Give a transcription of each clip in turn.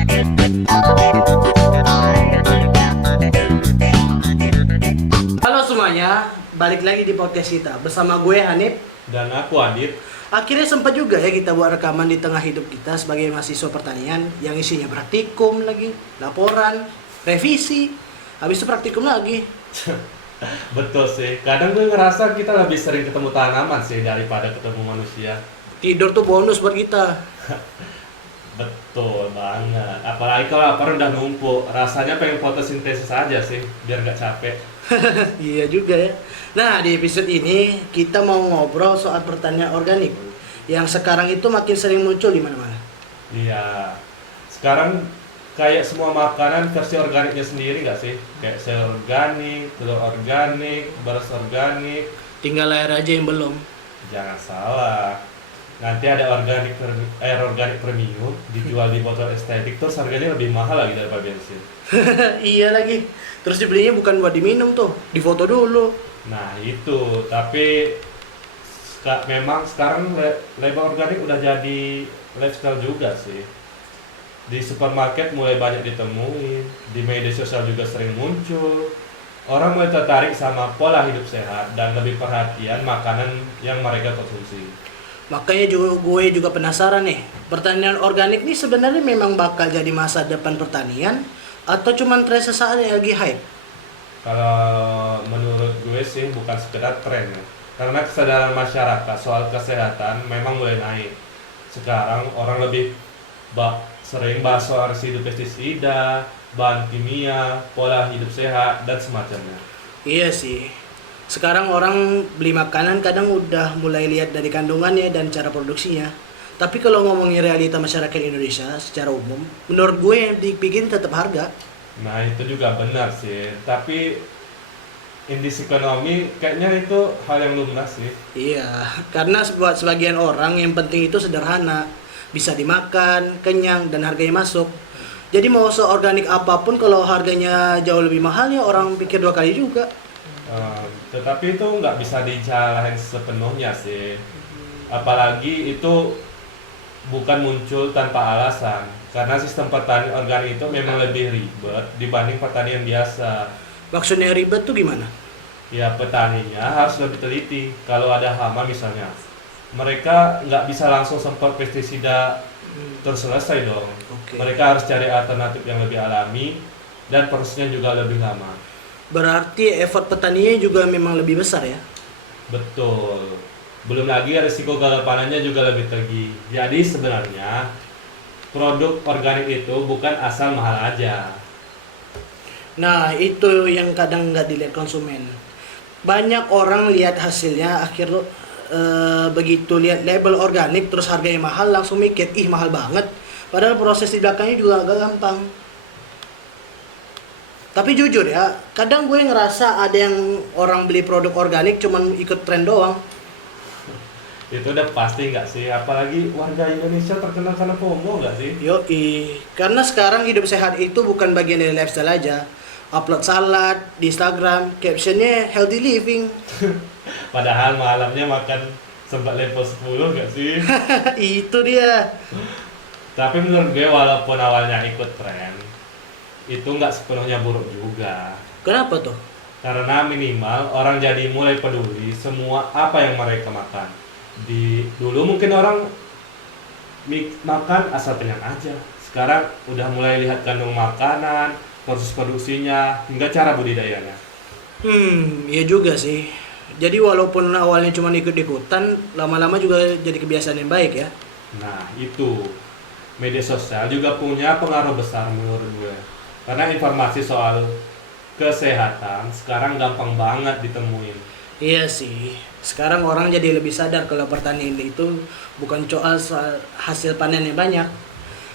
Halo semuanya, balik lagi di podcast kita bersama gue Hanif. Dan aku Adit. Akhirnya sempat juga ya kita buat rekaman di tengah hidup kita sebagai mahasiswa pertanian yang isinya praktikum lagi, laporan, revisi, habis itu praktikum lagi. Betul sih, kadang gue ngerasa kita lebih sering ketemu tanaman sih daripada ketemu manusia. Tidur tuh bonus buat kita. Betul banget, apalagi kalau lapar udah numpuk, rasanya pengen fotosintesis aja sih, biar gak capek. Iya juga ya. Nah, di episode ini kita mau ngobrol soal pertanian organik yang sekarang itu makin sering muncul di mana-mana. Iya, sekarang kayak semua makanan versi organiknya sendiri gak sih? Kayak sayur organik, telur organik, beras organik. Tinggal air aja yang belum. Jangan salah, nanti ada air organik premium dijual di botol estetik, terus harganya lebih mahal lagi daripada bensin. Iya lagi. Terus dibelinya bukan buat diminum tuh, difoto dulu. Nah itu, tapi memang sekarang label organik udah jadi lifestyle juga sih. Di supermarket mulai banyak ditemuin, di media sosial juga sering muncul. Orang mulai tertarik sama pola hidup sehat dan lebih perhatian makanan yang mereka konsumsi. Makanya gue juga penasaran nih, pertanian organik nih sebenarnya memang bakal jadi masa depan pertanian atau cuman tren sesaat yang lagi hype? Kalau menurut gue sih bukan sekedar tren ya. Karena kesadaran masyarakat soal kesehatan memang mulai naik. Sekarang orang lebih sering bahas soal residu pestisida, bahan kimia, pola hidup sehat, dan semacamnya. Iya sih. Sekarang orang beli makanan kadang udah mulai lihat dari kandungannya dan cara produksinya. Tapi kalau ngomongin realita masyarakat Indonesia secara umum, menurut gue yang dipikirin tetap harga. Nah itu juga benar sih. Tapi indeks ekonomi kayaknya itu hal yang lumrah sih. Iya, karena buat sebagian orang yang penting itu sederhana, bisa dimakan, kenyang, dan harganya masuk. Jadi mau seorganik apapun kalau harganya jauh lebih mahal ya orang pikir dua kali juga. Tetapi itu nggak bisa dicalahin sepenuhnya sih. Apalagi itu bukan muncul tanpa alasan. Karena sistem pertanian organik itu memang lebih ribet dibanding pertanian biasa. Maksudnya ribet tuh gimana? Ya petaninya harus lebih teliti. Kalau ada hama misalnya, mereka nggak bisa langsung semprot pestisida terus selesai dong. Oke. Mereka harus cari alternatif yang lebih alami dan prosesnya juga lebih lama. Berarti effort petaninya juga memang lebih besar ya? Betul. Belum lagi risiko gagal panennya juga lebih tinggi. Jadi sebenarnya produk organik itu bukan asal mahal aja. Nah, itu yang kadang nggak dilihat konsumen. Banyak orang lihat hasilnya, begitu lihat label organik terus harganya mahal langsung mikir, ih mahal banget. Padahal proses di belakangnya juga agak gampang. Tapi jujur ya, kadang gue ngerasa ada yang orang beli produk organik cuman ikut tren doang. Itu udah pasti nggak sih? Apalagi warga Indonesia terkenal karena FOMO nggak sih? Yoi, karena sekarang hidup sehat itu bukan bagian dari lifestyle aja. Upload salad di Instagram, captionnya healthy living. Padahal malamnya makan sempat level 10 nggak sih? Itu dia. Tapi menurut gue walaupun awalnya ikut tren, itu nggak sepenuhnya buruk juga. Kenapa tuh? Karena minimal orang jadi mulai peduli semua apa yang mereka makan. Dulu mungkin orang makan asal kenyang aja. Sekarang udah mulai lihat kandung makanan, proses produksinya, hingga cara budidayanya. Iya juga sih. Jadi walaupun awalnya cuma ikut-ikutan, lama-lama juga jadi kebiasaan yang baik ya. Nah itu, media sosial juga punya pengaruh besar menurut gue. Karena informasi soal kesehatan sekarang gampang banget ditemuin. Iya sih. Sekarang orang jadi lebih sadar kalau pertanian itu bukan soal hasil panen yang banyak,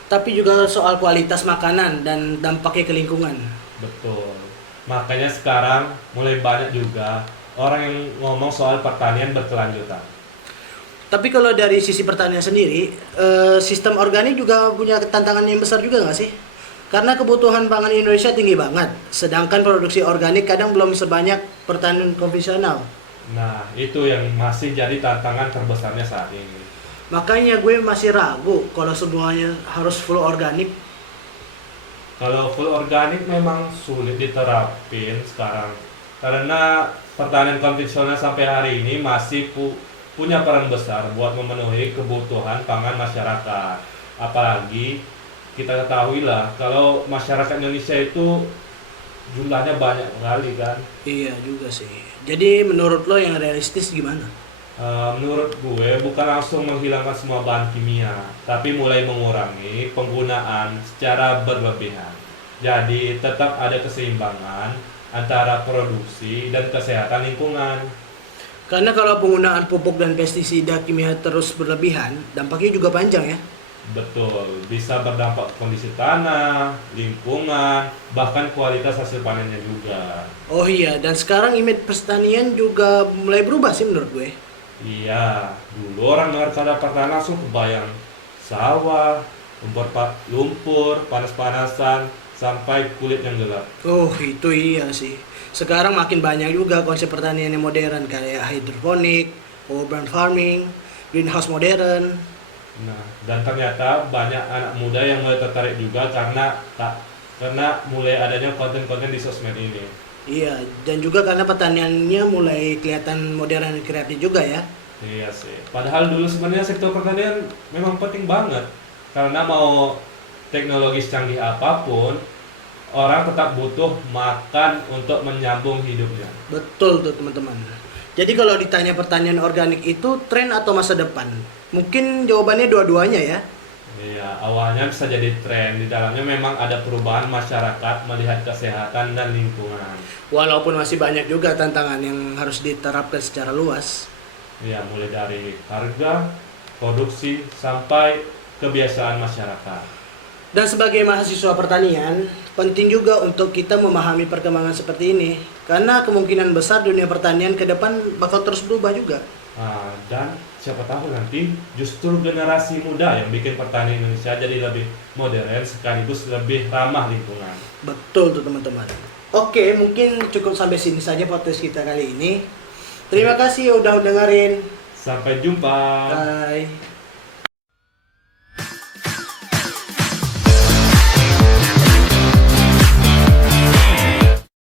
tapi juga soal kualitas makanan dan dampaknya ke lingkungan. Betul. Makanya sekarang mulai banyak juga orang yang ngomong soal pertanian berkelanjutan. Tapi kalau dari sisi pertanian sendiri, sistem organik juga punya tantangan yang besar juga nggak sih? Karena kebutuhan pangan Indonesia tinggi banget, sedangkan produksi organik kadang belum sebanyak pertanian konvensional. Nah, itu yang masih jadi tantangan terbesarnya saat ini. Makanya gue masih ragu kalau semuanya harus full organik. Kalau full organik memang sulit diterapin sekarang karena pertanian konvensional sampai hari ini masih punya peran besar buat memenuhi kebutuhan pangan masyarakat. Apalagi kita ketahui lah kalau masyarakat Indonesia itu jumlahnya banyak sekali kan. Iya juga sih. Jadi menurut lo yang realistis gimana? Menurut gue bukan langsung menghilangkan semua bahan kimia, tapi mulai mengurangi penggunaan secara berlebihan. Jadi tetap ada keseimbangan antara produksi dan kesehatan lingkungan. Karena kalau penggunaan pupuk dan pestisida kimia terus berlebihan, dampaknya juga panjang ya. Betul, bisa berdampak ke kondisi tanah, lingkungan, bahkan kualitas hasil panennya juga. Oh iya, dan sekarang image pertanian juga mulai berubah sih menurut gue. Iya, dulu orang dengar kata pertanian langsung kebayang sawah, lumpur, panas-panasan, sampai kulit yang gelap. Oh itu iya sih. Sekarang makin banyak juga konsep pertanian yang modern kayak hidroponik, urban farming, greenhouse modern. Nah, dan ternyata banyak anak muda yang mulai tertarik juga karena mulai adanya konten-konten di sosmed ini. Iya, dan juga karena pertaniannya mulai kelihatan modern dan kreatif juga ya. Iya sih. Padahal dulu sebenarnya sektor pertanian memang penting banget karena mau teknologi secanggih apapun, orang tetap butuh makan untuk menyambung hidupnya. Betul tuh teman-teman. Jadi kalau ditanya pertanian organik itu tren atau masa depan? Mungkin jawabannya dua-duanya ya. Iya, awalnya bisa jadi tren. Di dalamnya memang ada perubahan masyarakat melihat kesehatan dan lingkungan. Walaupun masih banyak juga tantangan yang harus diterapkan secara luas. Iya, mulai dari harga, produksi, sampai kebiasaan masyarakat. Dan sebagai mahasiswa pertanian, penting juga untuk kita memahami perkembangan seperti ini. Karena kemungkinan besar dunia pertanian ke depan bakal terus berubah juga. Nah, dan siapa tahu nanti justru generasi muda yang bikin pertanian Indonesia jadi lebih modern sekaligus lebih ramah lingkungan. Betul tuh teman-teman. Oke, mungkin cukup sampai sini saja podcast kita kali ini. Terima kasih udah dengerin. Sampai jumpa. Bye.